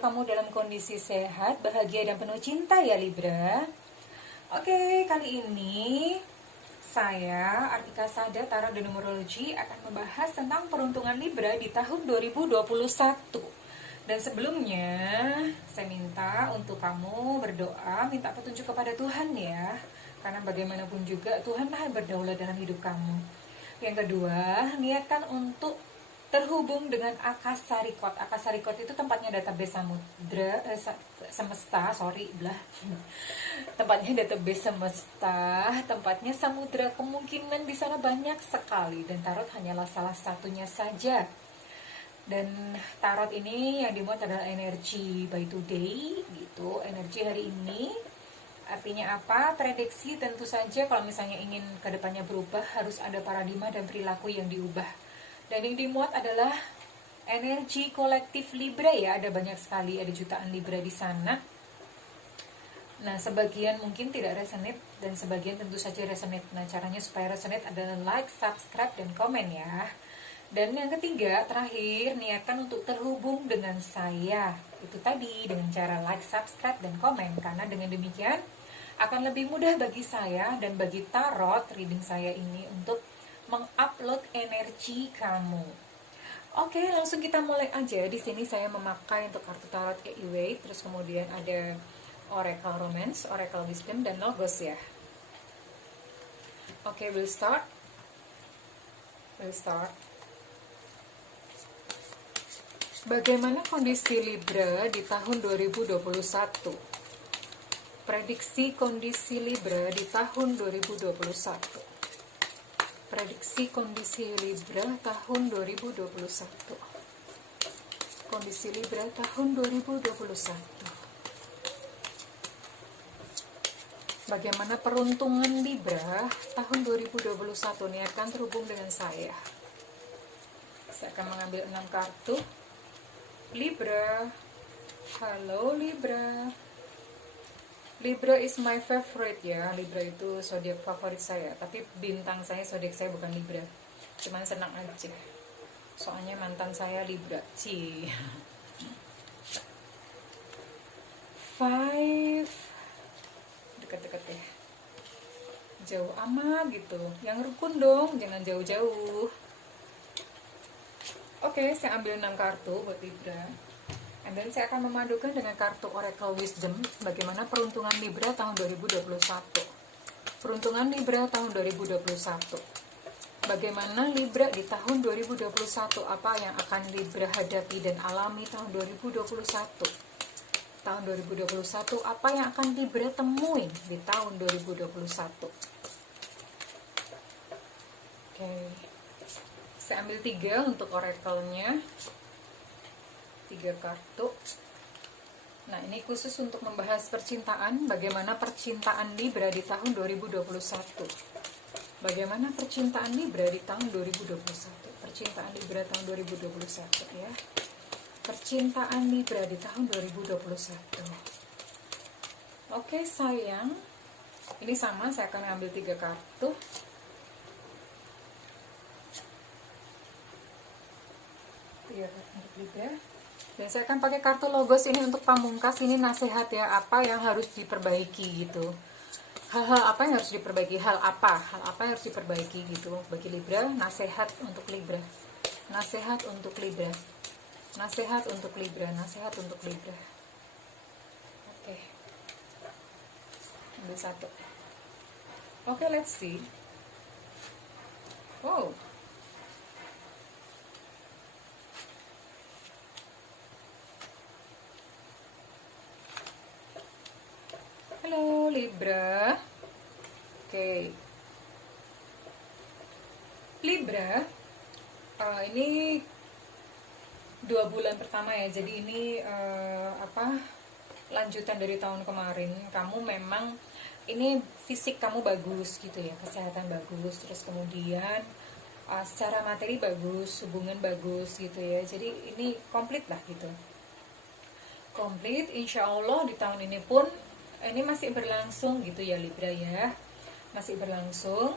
kamu dalam kondisi sehat, bahagia, dan penuh cinta ya Libra. Oke, kali ini saya, Artika Sada, Tarot dan Numerologi akan membahas tentang peruntungan Libra di tahun 2021. Dan sebelumnya, saya minta untuk kamu berdoa, minta petunjuk kepada Tuhan ya. Karena bagaimanapun juga, Tuhanlah yang berdaulat dalam hidup kamu. Yang kedua, niatkan untuk terhubung dengan Akasarikot. Akasarikot itu tempatnya database tempatnya database semesta, tempatnya samudra. Kemungkinan di sana banyak sekali dan tarot hanyalah salah satunya saja. Dan tarot ini yang dimuat adalah energi by today gitu, energi hari ini. Artinya apa? Prediksi tentu saja kalau misalnya ingin kedepannya berubah harus ada paradigma dan perilaku yang diubah. Dan yang dimuat adalah energi kolektif Libra ya, ada banyak sekali, ada jutaan Libra di sana. Nah, sebagian mungkin tidak resonate dan sebagian tentu saja resonate. Nah, caranya supaya resonate adalah like, subscribe, dan komen ya. Dan yang ketiga, terakhir, niatkan untuk terhubung dengan saya. Itu tadi, dengan cara like, subscribe, dan komen. Karena dengan demikian akan lebih mudah bagi saya dan bagi tarot reading saya ini untuk mengupload energi kamu. Oke, langsung kita mulai aja. Di sini saya memakai untuk kartu tarot EIWay, terus kemudian ada Oracle Romance, Oracle Wisdom, dan Logos ya. Oke, we'll start. Bagaimana kondisi Libra di tahun 2021? Prediksi kondisi Libra di tahun 2021. Prediksi kondisi Libra tahun 2021. Kondisi Libra tahun 2021. Bagaimana peruntungan Libra tahun 2021? Ini akan terhubung dengan saya. Saya akan mengambil 6 kartu. Libra. Halo Libra. Libra is my favorite ya. Libra itu zodiak favorit saya. Tapi bintang saya, zodiak saya bukan Libra. Cuman senang aja. Soalnya mantan saya Libra. Five. Deket-deket ya. Jauh amat gitu. Yang rukun dong, jangan jauh-jauh. Oke, saya ambil 6 kartu buat Libra. Dan saya akan memadukan dengan kartu Oracle Wisdom bagaimana peruntungan Libra tahun 2021. Peruntungan Libra tahun 2021. Bagaimana Libra di tahun 2021, apa yang akan Libra hadapi dan alami tahun 2021. Tahun 2021, apa yang akan Libra temui di tahun 2021. Oke. Saya ambil 3 untuk oracle-nya. 3 kartu. Nah, ini khusus untuk membahas percintaan. Bagaimana percintaan Libra di tahun 2021. Bagaimana percintaan Libra di tahun 2021. Percintaan Libra tahun 2021 ya. Percintaan Libra di tahun 2021. Oke sayang. Ini sama, saya akan ambil 3 kartu. 3 kartu untuk Libra. Dan saya akan pakai kartu Logos ini untuk pamungkas. Ini nasihat ya, apa yang harus diperbaiki gitu. Hal-hal apa yang harus diperbaiki, hal apa yang harus diperbaiki gitu. Bagi Libra, nasihat untuk Libra. Nasihat untuk Libra. Nasihat untuk Libra, nasihat untuk Libra. Oke. Ambil 1. Oke, let's see. Wow. Halo Libra. Oke. Libra, ini 2 bulan pertama ya. Jadi ini lanjutan dari tahun kemarin. Kamu memang ini fisik kamu bagus gitu ya, kesehatan bagus, terus kemudian secara materi bagus, hubungan bagus gitu ya. Jadi ini komplit lah gitu. Komplit, insya Allah di tahun ini pun ini masih berlangsung gitu ya Libra ya, masih berlangsung.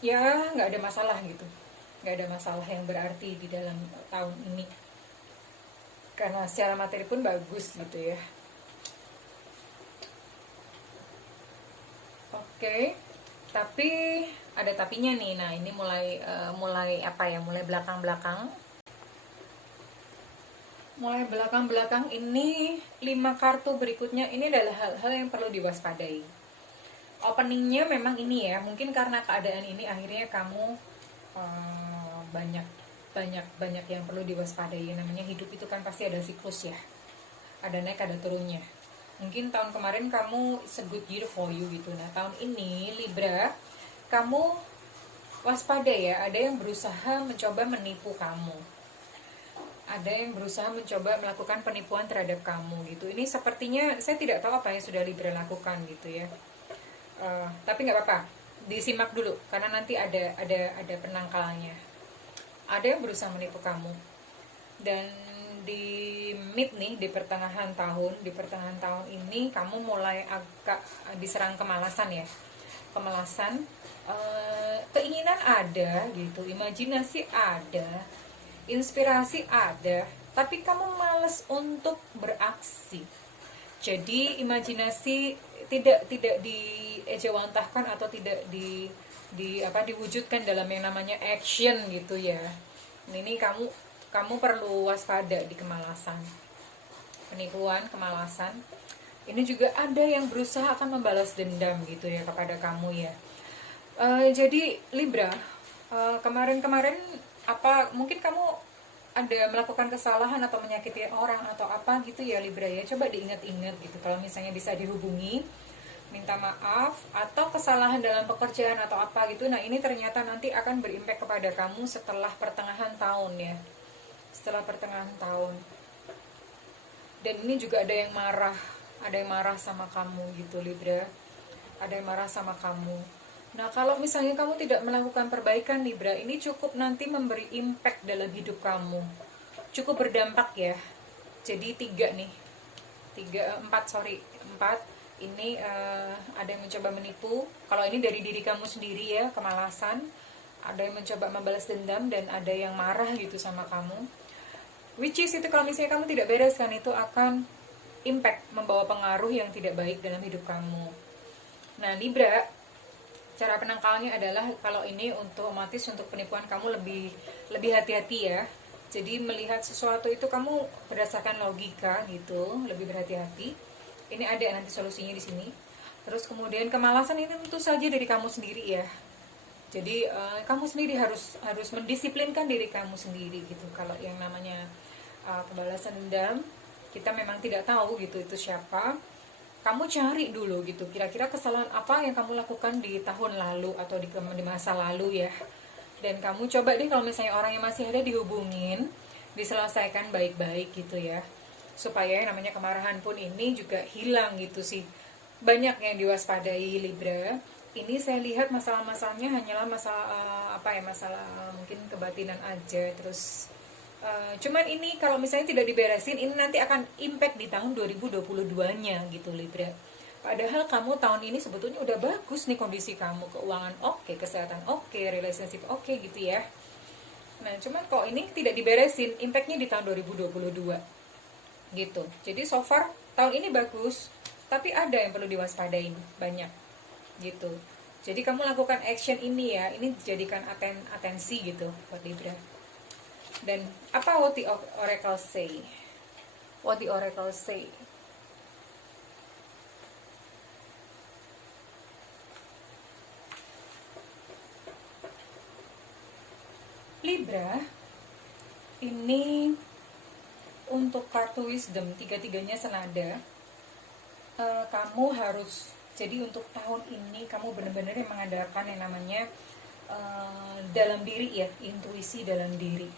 Ya nggak ada masalah gitu, nggak ada masalah yang berarti di dalam tahun ini. karena secara materi pun bagus gitu ya. Oke, tapi ada tapinya nih. Nah, ini mulai apa ya? Mulai belakang ini 5 kartu berikutnya ini adalah hal-hal yang perlu diwaspadai. Openingnya memang ini ya, mungkin karena keadaan ini akhirnya kamu banyak yang perlu diwaspadai. Namanya hidup itu kan pasti ada siklus ya, ada naik ada turunnya. Mungkin tahun kemarin kamu it's a good year for you gitu. Nah, tahun ini Libra, kamu waspada ya, ada yang berusaha mencoba menipu kamu, ada yang berusaha mencoba melakukan penipuan terhadap kamu gitu. Ini sepertinya saya tidak tahu apa yang sudah Libra lakukan gitu ya. Tapi nggak apa-apa, disimak dulu karena nanti ada penangkalnya. Ada yang berusaha menipu kamu, dan di di pertengahan tahun ini kamu mulai agak diserang kemalasan ya. Kemalasan, keinginan ada gitu, imajinasi ada, inspirasi ada, tapi kamu malas untuk beraksi. Jadi imajinasi tidak diejawantahkan atau tidak diwujudkan dalam yang namanya action gitu ya. Ini kamu perlu waspada di kemalasan, penipuan, kemalasan. Ini juga ada yang berusaha akan membalas dendam gitu ya kepada kamu ya. Jadi Libra, kemarin mungkin kamu ada melakukan kesalahan atau menyakiti orang atau apa gitu ya Libra ya. Coba diingat-ingat gitu, kalau misalnya bisa dihubungi, minta maaf, atau kesalahan dalam pekerjaan atau apa gitu. Nah, ini ternyata nanti akan berimpact kepada kamu setelah pertengahan tahun ya, setelah pertengahan tahun. Dan ini juga ada yang marah sama kamu gitu Libra, ada yang marah sama kamu. Nah, kalau misalnya kamu tidak melakukan perbaikan Libra, ini cukup nanti memberi impact dalam hidup kamu, cukup berdampak ya. Jadi 4 ini ada yang mencoba menipu. Kalau ini dari diri kamu sendiri ya, kemalasan. Ada yang mencoba membalas dendam, dan ada yang marah gitu sama kamu. Which is itu kalau misalnya kamu tidak bereskan, itu akan impact, membawa pengaruh yang tidak baik dalam hidup kamu. Nah Libra, cara penangkalnya adalah kalau ini otomatis untuk penipuan kamu lebih hati-hati ya. Jadi melihat sesuatu itu kamu berdasarkan logika gitu, lebih berhati-hati. Ini ada nanti solusinya di sini. Terus kemudian kemalasan ini tentu saja dari kamu sendiri ya. Jadi kamu sendiri harus mendisiplinkan diri kamu sendiri gitu. Kalau yang namanya pembalasan dendam, kita memang tidak tahu gitu itu siapa. Kamu cari dulu gitu, kira-kira kesalahan apa yang kamu lakukan di tahun lalu atau di masa lalu ya. Dan kamu coba deh, kalau misalnya orang yang masih ada, dihubungin, diselesaikan baik-baik gitu ya, supaya yang namanya kemarahan pun ini juga hilang gitu sih. Banyak yang diwaspadai Libra. Ini saya lihat masalah-masalahnya hanyalah masalah masalah mungkin kebatinan aja. Terus cuman ini kalau misalnya tidak diberesin, ini nanti akan impact di tahun 2022-nya gitu Libra. Padahal kamu tahun ini sebetulnya udah bagus nih kondisi kamu, keuangan oke, kesehatan oke, relationship oke gitu ya. Nah cuman kalau ini tidak diberesin, impactnya di tahun 2022 gitu. Jadi so far tahun ini bagus, tapi ada yang perlu diwaspadain banyak gitu. Jadi kamu lakukan action ini ya, ini dijadikan atensi gitu buat Libra. Dan apa what the oracle say? What the oracle say? Libra, ini untuk kartu wisdom, tiga-tiganya senada. Kamu harus, jadi untuk tahun ini kamu benar-benar mengandalkan yang namanya dalam diri ya, intuisi dalam diri,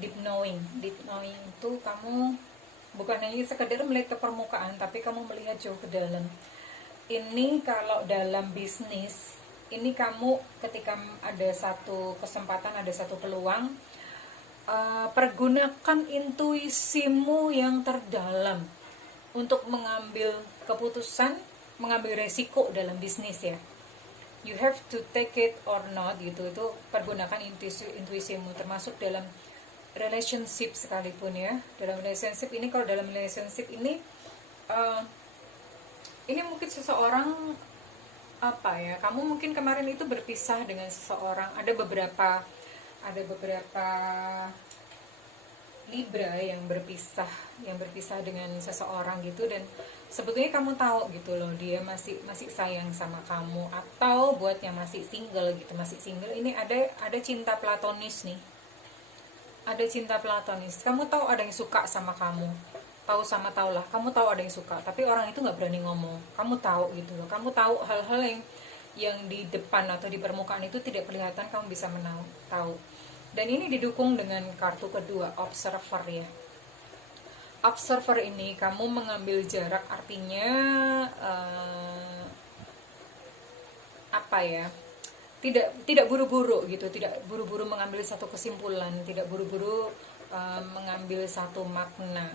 deep knowing itu kamu bukan hanya sekedar melihat ke permukaan, tapi kamu melihat jauh ke dalam. Ini kalau dalam bisnis, ini kamu ketika ada satu kesempatan, ada satu peluang, pergunakan intuisimu yang terdalam untuk mengambil keputusan, mengambil resiko dalam bisnis ya. You have to take it or not gitu. Itu pergunakan intuisimu, termasuk dalam relationship sekalipun ya. Dalam relationship ini, kalau dalam relationship ini mungkin seseorang, apa ya, kamu mungkin kemarin itu berpisah dengan seseorang. Ada beberapa Libra yang berpisah dengan seseorang gitu, dan sebetulnya kamu tahu gitu loh, dia masih sayang sama kamu. Atau buat yang masih single gitu, ini ada cinta platonis nih. Ada cinta platonis. Kamu tahu ada yang suka sama kamu. Tahu lah, kamu tahu ada yang suka, tapi orang itu nggak berani ngomong. Kamu tahu gitu loh. Kamu tahu hal-hal yang di depan atau di permukaan itu tidak kelihatan, kamu bisa tahu. Dan ini didukung dengan kartu kedua, observer ya. Observer ini kamu mengambil jarak, artinya apa ya? Tidak buru-buru gitu, tidak buru-buru mengambil satu kesimpulan, tidak buru-buru mengambil satu makna.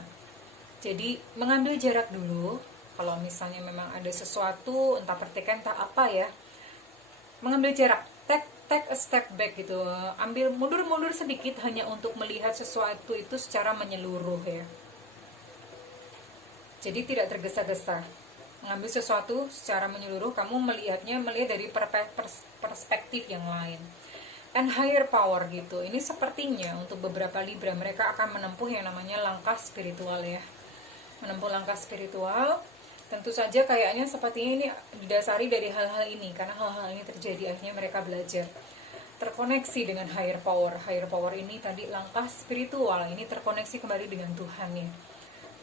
Jadi mengambil jarak dulu. Kalau misalnya memang ada sesuatu, entah pertikaian, entah apa ya, mengambil jarak, take a step back gitu, ambil mundur sedikit hanya untuk melihat sesuatu itu secara menyeluruh ya. Jadi tidak tergesa-gesa mengambil sesuatu secara menyeluruh, kamu melihat dari perspektif yang lain. And higher power gitu, ini sepertinya untuk beberapa Libra, mereka akan menempuh yang namanya langkah spiritual ya. Menempuh langkah spiritual, tentu saja kayaknya sepertinya ini didasari dari hal-hal ini, karena hal-hal ini terjadi, akhirnya mereka belajar terkoneksi dengan higher power. Higher power ini tadi langkah spiritual, ini terkoneksi kembali dengan Tuhan ya.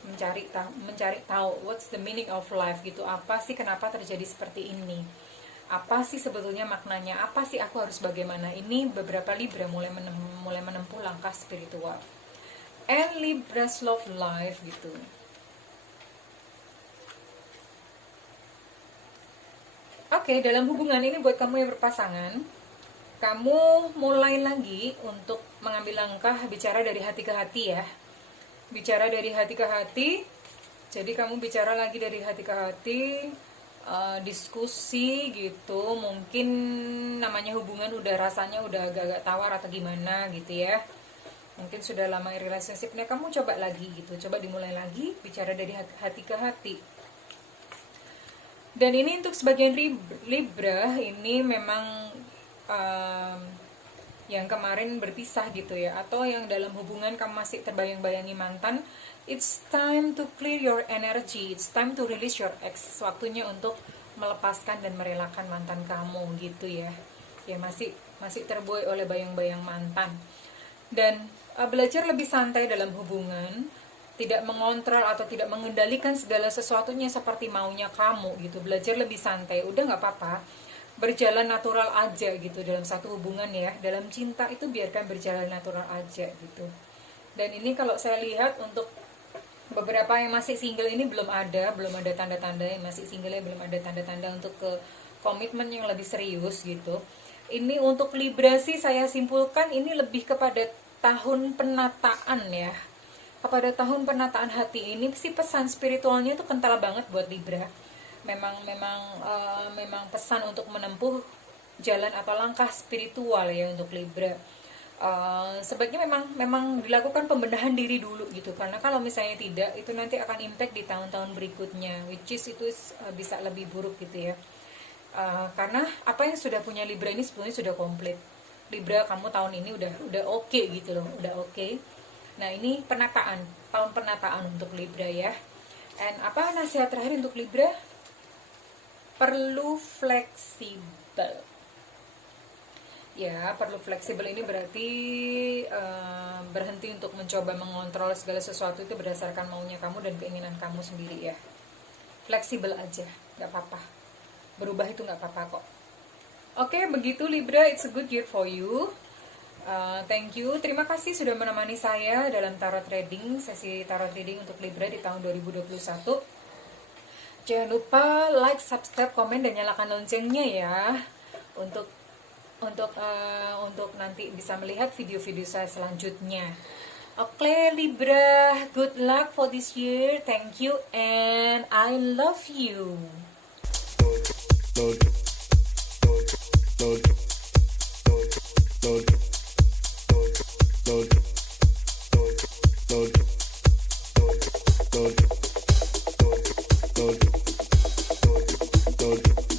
Mencari tahu what's the meaning of life gitu, apa sih, kenapa terjadi seperti ini, apa sih sebetulnya maknanya, apa sih aku harus bagaimana. Ini beberapa Libra mulai menempuh langkah spiritual. And Libra's love life gitu. Oke, dalam hubungan ini buat kamu yang berpasangan, kamu mulai lagi untuk mengambil langkah, bicara dari hati ke hati ya. Bicara dari hati ke hati. Jadi kamu bicara lagi dari hati ke hati, diskusi gitu. Mungkin namanya hubungan udah rasanya udah agak-agak tawar atau gimana gitu ya. Mungkin sudah lama relationship-nya, kamu coba lagi gitu. Coba dimulai lagi, bicara dari hati ke hati. Dan ini untuk sebagian Libra, ini memang yang kemarin berpisah gitu ya, atau yang dalam hubungan kamu masih terbayang-bayangi mantan. It's time to clear your energy, it's time to release your ex. Waktunya untuk melepaskan dan merelakan mantan kamu gitu ya. Ya masih terbuai oleh bayang-bayang mantan. Dan belajar lebih santai dalam hubungan, tidak mengontrol atau tidak mengendalikan segala sesuatunya seperti maunya kamu gitu. Belajar lebih santai, udah nggak apa-apa, berjalan natural aja gitu dalam satu hubungan ya. Dalam cinta itu biarkan berjalan natural aja gitu. Dan ini kalau saya lihat untuk beberapa yang masih single ini belum ada tanda-tanda, yang masih single ya belum ada tanda-tanda untuk ke komitmen yang lebih serius gitu. Ini untuk Libra sih saya simpulkan ini lebih kepada tahun penataan ya. Kepada tahun penataan hati ini sih, pesan spiritualnya itu kental banget buat Libra. Memang pesan untuk menempuh jalan atau langkah spiritual ya untuk Libra. Sebaiknya memang dilakukan pembenahan diri dulu gitu, karena kalau misalnya tidak, itu nanti akan impact di tahun-tahun berikutnya, which is itu bisa lebih buruk gitu ya. Karena apa yang sudah punya Libra ini sebetulnya sudah komplit. Libra, kamu tahun ini udah oke gitu loh, udah oke. Nah ini tahun penataan untuk Libra ya. And apa nasihat terakhir untuk Libra? Perlu fleksibel. Ya, perlu fleksibel ini berarti berhenti untuk mencoba mengontrol segala sesuatu itu berdasarkan maunya kamu dan keinginan kamu sendiri ya. Fleksibel aja, gak apa-apa. Berubah itu gak apa-apa kok. Oke, begitu Libra, it's a good year for you. Thank you, terima kasih sudah menemani saya dalam tarot reading, sesi tarot reading untuk Libra di tahun 2021. Jangan lupa like, subscribe, komen, dan nyalakan loncengnya ya, untuk nanti bisa melihat video-video saya selanjutnya. Oke Libra, good luck for this year. Thank you and I love you.